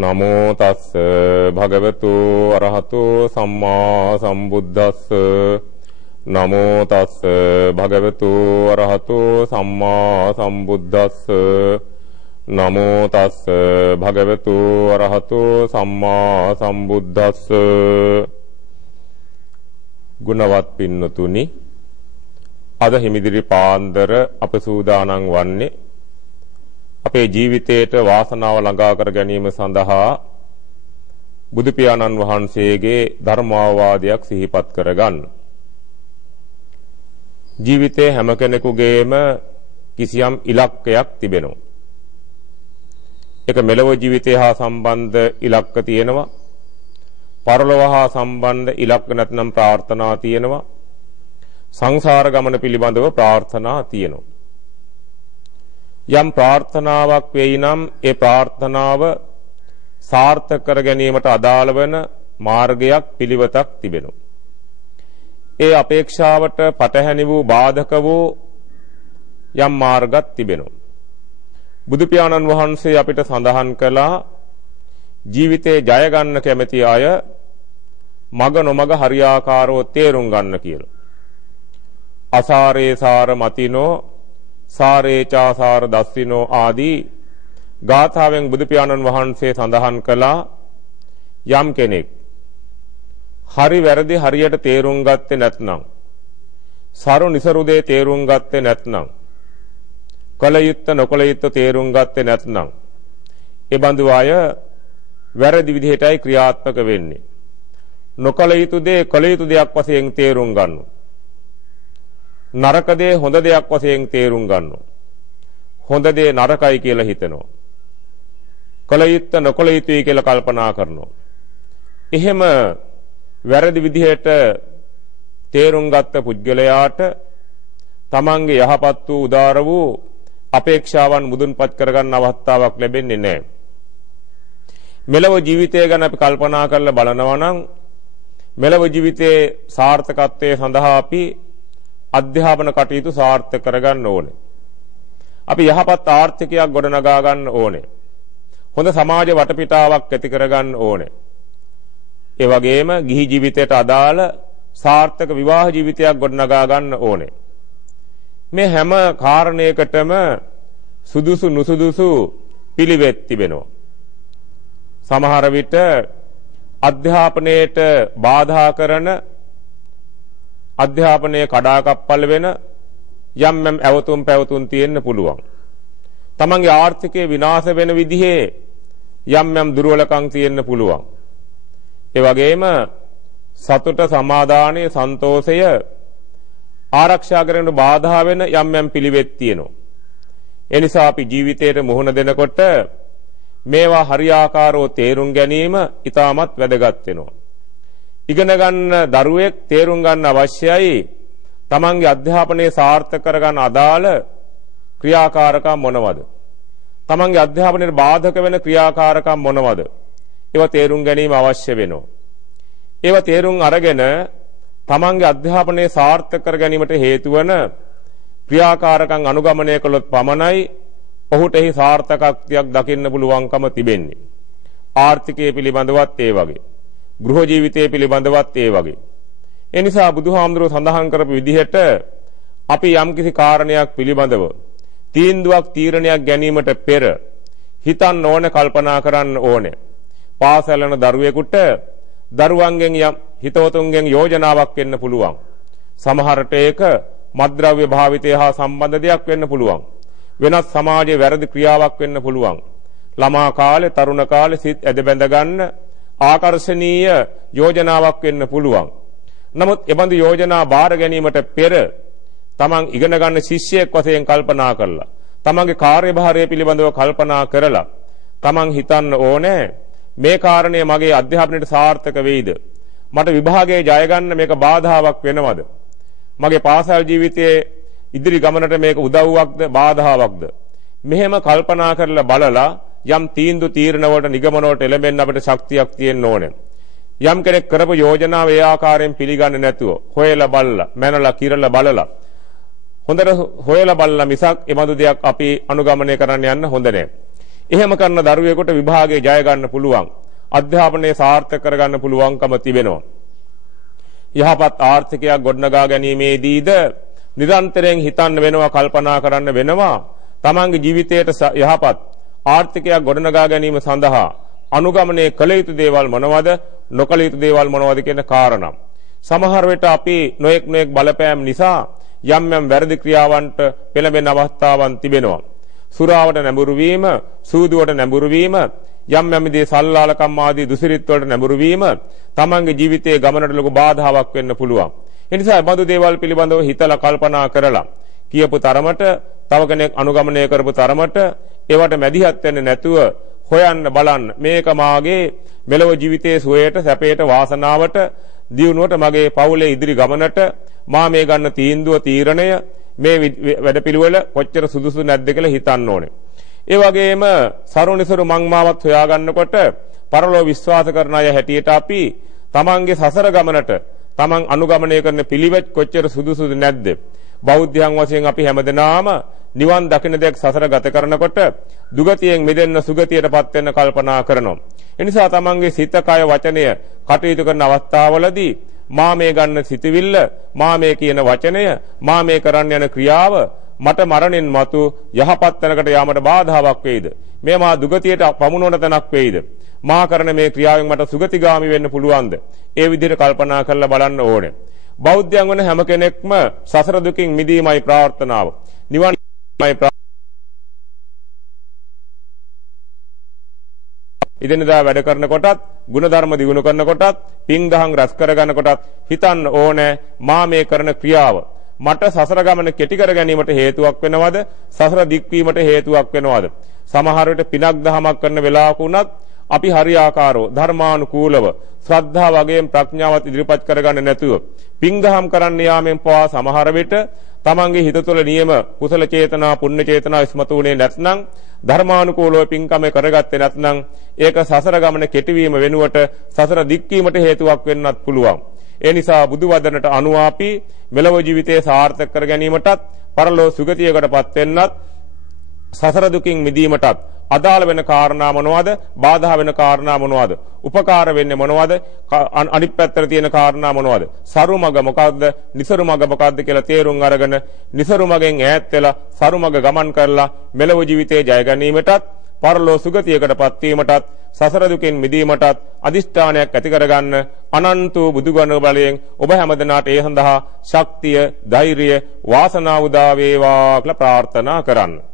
නමෝ තස්ස භගවතු අරහතෝ සම්මා සම්බුද්දස්ස නමෝ තස්ස භගවතු අරහතෝ සම්මා සම්බුද්දස්ස නමෝ තස්ස භගවතු අරහතෝ සම්මා සම්බුද්දස්ස. ගුණවත් පින්නතුනි, අද හිමිදිරි පාන්දර අප සූදානම් වන්නේ අපේ ජීවිතයට වාසනාව ළඟා කර ගැනීම සඳහා බුදු පියාණන් වහන්සේගේ ධර්මාවවාදයක් සිහිපත් කරගන්න. ජීවිතයේ හැම කෙනෙකුගේම කිසියම් ඉලක්කයක් තිබෙනවා. ඒක මෙලොව ජීවිතය හා සම්බන්ධ ඉලක්ක තියෙනවා. පරලොව හා සම්බන්ධ ඉලක්ක නැත්නම් ප්‍රාර්ථනා තියෙනවා. සංසාර ගමන පිළිබඳව ප්‍රාර්ථනා තියෙනවා. යම් ප්‍රාර්ථනාවක් වෙයි නම් ඒ ප්‍රාර්ථනාව සාර්ථක කර ගැනීමට අදාළ වෙන මාර්ගයක් පිළිවෙතක් තිබෙනවා. ඒ අපේක්ෂාවට පටහැනි වූ බාධක වූ යම් මාර්ගයක් තිබෙනවා. බුදු පියාණන් වහන්සේ අපිට සඳහන් කළා ජීවිතේ ජය ගන්න කැමැති අය මග නොමග හරියාකාරව තේරුම් ගන්න කියලා. අසාරේ සාර මතිනෝ සාරේචාසාර දස්සිනෝ ආදී ගාථාවෙන් බුදු පියාණන් වහන්සේ සඳහන් කළා යම් කෙනෙක් හරි වැරදි හරියට තේරුම් ගත්තේ නැත්නම්, සරු නිසරුදේ තේරුම් ගත්තේ නැත්නම්, කල යුත්ත නොකල යුත්ත තේරුම් ගත්තේ නැත්නම්, ඒ බඳු අය වැරදි විදිහටයි ක්‍රියාත්මක වෙන්නේ. නොකල යුතු දේ කල යුතු දෙයක් වශයෙන් තේරුම් ගන්නවා. නරක දේ හොඳ දෙයක් වශයෙන් තේරුම් ගන්නවා. හොඳ දේ නරකයි කියලා හිතනවා. කල යුත්ත නොකල යුතුයි කියලා කල්පනා කරනවා. එහෙම වැරදි විදිහට තේරුම් ගත්ත පුද්ගලයාට තමන්ගේ යහපත් වූ උදාර වූ අපේක්ෂාවන් මුදුන්පත් කරගන්න අවස්ථාවක් ලැබෙන්නේ නැහැ. මෙලොව ජීවිතය ගැන අපි කල්පනා කරලා බලනවා නම් මෙලොව ජීවිතයේ සාර්ථකත්වයේ සඳහා අපි අධ්‍යාපන කටයුතු සාර්ථක කරගන්න ඕනේ. අපි යහපත් ආර්ථිකයක් ගොඩනගා ගන්න ඕනේ. හොඳ සමාජ වටපිටාවක් ඇති කරගන්න ඕනේ. ඒ වගේම ගිහි ජීවිතයට අදාළ සාර්ථක විවාහ ජීවිතයක් ගොඩනගා ගන්න ඕනේ. මේ හැම කාරණයකටම සුදුසු නුසුදුසු පිළිවෙත් තිබෙනවා. සමහර විට අධ්‍යාපනයට බාධා කරන, අධ්‍යාපනයේ කඩාකප්පල් වෙන යම් යම් ඇවතුම් පැවතුම් තියෙන්න පුළුවන්. තමන්ගේ ආර්ථිකය විනාශ වෙන විදිහේ යම් යම් දුර්වලකම් තියෙන්න පුළුවන්. ඒ වගේම සතුට, සමාදානය, සන්තෝෂය ආරක්ෂා කරගන්න බාධා වෙන යම් යම් පිළිවෙත් තියෙනවා. ඒ නිසා අපි ජීවිතයට මුහුණ දෙනකොට මේවා හරියාකාරව තේරුම් ගැනීම ඉතාමත් වැදගත් වෙනවා. ඉගෙන ගන්න දරුවෙක් තේරුම් ගන්න අවශ්‍යයි තමන්ගේ අධ්‍යාපනයේ සාර්ථක කරගන්න අදාළ ක්‍රියාකාරකම් මොනවද? තමන්ගේ අධ්‍යාපනයේ බාධක වෙන ක්‍රියාකාරකම් මොනවද? ඒවා තේරුම් ගැනීම අවශ්‍ය වෙනවා. ඒවා තේරුම් අරගෙන තමන්ගේ අධ්‍යාපනයේ සාර්ථක කර ගැනීමට හේතු වන ක්‍රියාකාරකම් අනුගමනය කළොත් පමණයි ඔහුට එහි සාර්ථකත්වයක් දකින්න පුළුවන්කම තිබෙන්නේ. ආර්ථිකය පිළිබඳවත් ඒ වගේ. ගෘහ ජීවිතය පිළිබඳවත් ඒ වගේ. ඒ නිසා බුදුහාමුදුරුවෝ සඳහන් කරපු විදිහට අපි යම්කිසි කාරණයක් පිළිබඳව තීන්දුවක් තීරණයක් ගැනීමට පෙර හිතන්න ඕනේ, කල්පනා කරන්න ඕනේ. පාසල් යන දරුවෙකුට දරුවන්ගෙන් යම් හිතවතුන්ගෙන් යෝජනාවක් වෙන්න පුළුවන්. සමහරට ඒක මත්ද්‍රව්‍ය භාවිතය හා සම්බන්ධ දෙයක් වෙන්න පුළුවන්. වෙනත් සමාජයේ වැරදි ක්‍රියාවක් වෙන්න පුළුවන්. ළමා කාලේ, තරුණ කාලේ සිත් ඇද බැඳ ගන්න ආකර්ශනීය යෝජනාවක් වෙන්න පුළුවන්. නමුත් එබඳු යෝජනා බාර ගැනීමට පෙර තමන් ඉගෙන ගන්න ශිෂ්‍යයෙක් වශයෙන් කල්පනා කරලා, තමන්ගේ කාර්යභාරය පිළිබඳව කල්පනා කරලා තමන් හිතන්න ඕනේ මේ කාරණය මගේ අධ්‍යාපනයට සාර්ථක වෙයිද? මට විභාගයේ ජය ගන්න මේක බාධාවක් වෙනවද? මගේ පාසල් ජීවිතයේ ඉදිරි ගමනට මේක උදව්වක්ද බාධාවක්ද? මෙහෙම කල්පනා කරලා බලලා යම් තීන්දුව තීරණ වලට නිගමන වලට එළඹෙන්න අපිට ශක්තියක් තියෙන්න ඕනේ. යම් කෙනෙක් කරපු යෝජනාව ඒ ආකාරයෙන් පිළිගන්නේ නැතුව හොයලා බලලා මැනලා කිරලා බලලා හොඳට හොයලා බලලා මිසක් එබඳු දෙයක් අපි අනුගමනය කරන්න යන්න හොඳ නැහැ. එහෙම කරන දරුවෙකුට විභාගයේ ජය ගන්න පුළුවන්. අධ්‍යාපනයේ සාර්ථක කරගන්න පුළුවන්කම තිබෙනවා. යහපත් ආර්ථිකයක් ගොඩනගා ගැනීමේදීද නිරන්තරයෙන් හිතන්න වෙනවා, කල්පනා කරන්න වෙනවා. තමන්ගේ ජීවිතයට යහපත් ආර්ථිකයක් ගොඩනගා ගැනීම සඳහා අනුගමනය කළ යුතු දේවල් මොනවද, නොකළ යුතු දේවල් මොනවද කියන කාරණා. සමහර විට අපි නොඑක් බලපෑම් නිසා යම් යම් වැරදි ක්‍රියාවන්ට පෙළඹෙන අවස්ථාවන් තිබෙනවා. සුරාවට නැඹුරු වීම, සූදුවට නැඹුරු වීම, යම් යම් දේ සල්ලාලකම් ආදී දුසිරිත් වලට නැඹුරු වීම තමන්ගේ ජීවිතයේ ගමනට ලොකු බාධාවක් වෙන්න පුළුවන්. ඒ නිසා බඳු දේවල් පිළිබඳව හිතලා කල්පනා කරලා කියපු තරමට, තව කෙනෙක් අනුගමනය කරපු තරමට ඒවට මැදිහත් වෙන්නේ නැතුව හොයන්න බලන්න. මේක මාගේ මෙලොව ජීවිතයේ සුවයට, සැපයට, වාසනාවට, දියුණුවට, මගේ පවුලේ ඉදිරි ගමනට මා මේ ගන්න තීන්දුව, තීරණය, මේ වැඩපිළිවෙල කොච්චර සුදුසු නැද්ද කියලා හිතන්න ඕනේ. ඒ වගේම සරුනිසරු මංමාවත් හොයාගන්නකොට පරලෝ විශ්වාස කරන අය හැටියට අපි තමන්ගේ සසර ගමනට තමන් අනුගමනය කරන පිළිවෙත් කොච්චර සුදුසුද නැද්ද? බෞද්ධයන් වශයෙන් අපි හැමදෙනාම නිවන් දකින දෙයක් සසර ගත කරනකොට දුගතියෙන් මිදෙන්න, සුගතියටපත් වෙන්න කල්පනා කරනවා. ඒ නිසා තමන්ගේ සිත, කය, වචනය කටයුතු කරන අවස්ථාවලදී මා මේ ගන්න සිතවිල්ල, මා මේ කියන වචනය, මා මේ කරන්න යන ක්‍රියාව මට මරණින් මතු යහපත් තැනකට යාමට බාධාවක් වේද? මේ මා දුගතියට පමුණවන තැනක් වේද? මා කරන මේ ක්‍රියාවෙන් මට සුගතිගාමි වෙන්න පුළුවන්ද? ඒ විදිහට කල්පනා කරලා බලන්න ඕනේ. බෞද්ධයන් වන හැම කෙනෙක්ම සසර දුකින් මිදීමයි ප්‍රාර්ථනාව. නිවනයි ඉදිනදා වැඩ කරනකොටත්, ගුණධර්ම දිනු කරනකොටත්, පින් දහම් රැස් කරගන්න කොටත් හිතන්න ඕනේ මා මේ කරන ක්‍රියාව මට සසර ගමන කෙටි කර ගැනීමට හේතුවක් වෙනවද? සසර දික්වීමට හේතුවක් වෙනවද? සමහර විට පිනක් දහමක් කරන වෙලාවක උනත් අපි හරියාකාරව, ධර්මානුකූලව, ශ්‍රද්ධාව වගේම ප්‍රඥාවත් ඉදිරිපත් කරගන්න නැතුව පින් දහම් කරන්න යාමෙන් පවා සමහර විට තමන්ගේ හිත තුළ නියම කුසල චේතනා, පුණ්‍ය චේතනා ඉස්මතු වුණේ නැත්නම්, ධර්මානුකූලව පින්කම කරගත්තේ නැත්නම් ඒක සසර ගමන කෙටිවීම වෙනුවට සසර දික්වීමට හේතුවක් වෙන්නත් පුළුවන්. ඒ නිසා බුදු වදනට අනුව අපි මෙලොව ජීවිතයේ සාර්ථක කර ගැනීමටත්, පරලෝ සුගතියකටපත් වෙන්නත්, සසර දුකින් මිදීමටත් අදාළ වෙන කාරණා මොනවද? බාධා වෙන කාරණා මොනවද? උපකාර වෙන්නේ මොනවද? අනිත් පැත්තට තියෙන කාරණා මොනවද? සරු මග මොකද්ද? නිසරු මග මොකද්ද කියලා තේරුම් අරගෙන නිසරු මගෙන් ඈත් වෙලා සරු මග ගමන් කරලා මෙලොව ජීවිතයේ ජය ගැනීමටත්, පරලෝ සුගතියකටපත් වීමටත්, සසර දුකින් මිදීමටත් අදිෂ්ඨානයක් ඇති කරගන්න අනන්ත බුදුගුණ බලයෙන් ඔබ හැමදෙනාට ඒ සඳහා ශක්තිය, ධෛර්යය, වාසනාව උදා වේවා කියලා ප්‍රාර්ථනා කරන්න.